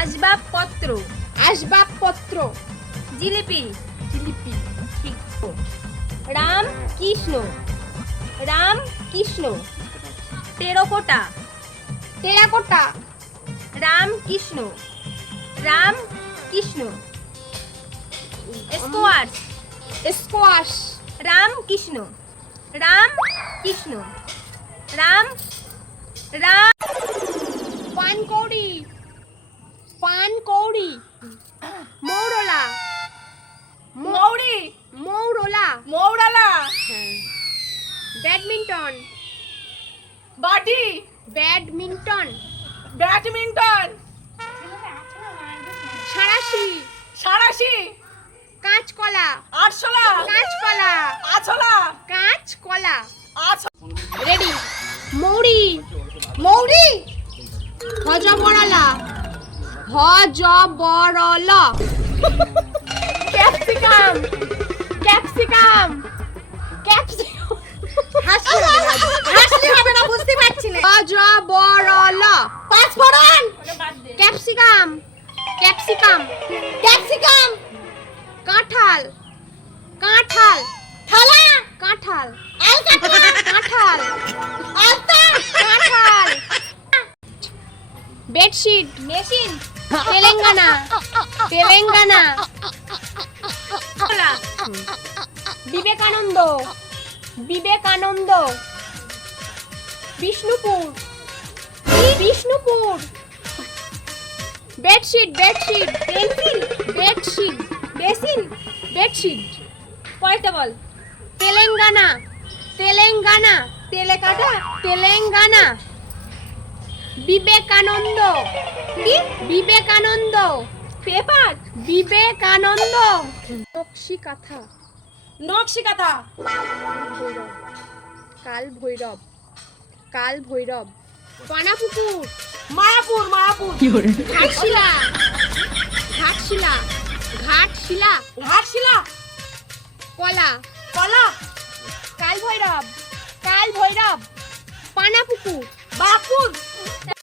আসবাবপত্র। আসবাবপত্র। জিলিপি। জিলিপি। ঠিক। Ram Krishna. Ram Krishna. Terracotta. Terracotta. Ram Krishna. Ram Krishna. Squash. Squash. Ram Krishna. Ram Krishna. Ram Ram. পানকৌড়ি। পানকৌড়ি। মৌরলা। মৌরি। মৌরলা। মৌরালা। ব্যাডমিন্টন। বাটি। ব্যাডমিন্টন। ব্যাডমিন্টন। সাঁড়াশি। সাঁড়াশি। কাঁচকলা। আরশোলা। কাঁচকলা। আছলা। কাঁচকলা। আছ। রেডি। মৌরি। মৌরি। হজবরলা। হজবরলা। ক্যাপসিকাম। ক্যাপসিকাম। ক্যাপসিকাম। হাসলে হবে না, বুঝতে পারছি না। হজবরলা। পাঁচফোড়ন। ক্যাপসিকাম। ক্যাপসিকাম। ক্যাপসিকাম। কাঁঠাল। কাঁঠাল। থালা। কাঁঠাল। আলকাঠা। কাঁঠাল। আলতা। কাঁঠাল। Bedsheet. Machine. Telangana. Telangana. Vivekananda. Vivekananda. Bishnupur. Bishnupur. Bedsheet. Bedsheet. Pencil. Bedsheet. Basin. Bedsheet. পরেরটা বল। তেলেঙ্গানা। তেলেঙ্গানা। তেলেকাটা। তেলেঙ্গানা। বিবেকানন্দ। কি? বিবেকানন্দ। পেপার। বিবেকানন্দ। নকশিকাঁথা। নকশিকাঁথা। ভৈরব। কাল ভৈরব। কাল ভৈরব। পানাপুকুর। মায়াপুর। মায়াপুর। ঘাটশিলা। ঘাটশিলা। ঘাটশিলা। ঘাটশিলা। কলা। কলা। কাল ভৈরব। কাল ভৈরব। পানাপুকুর। বাপুর।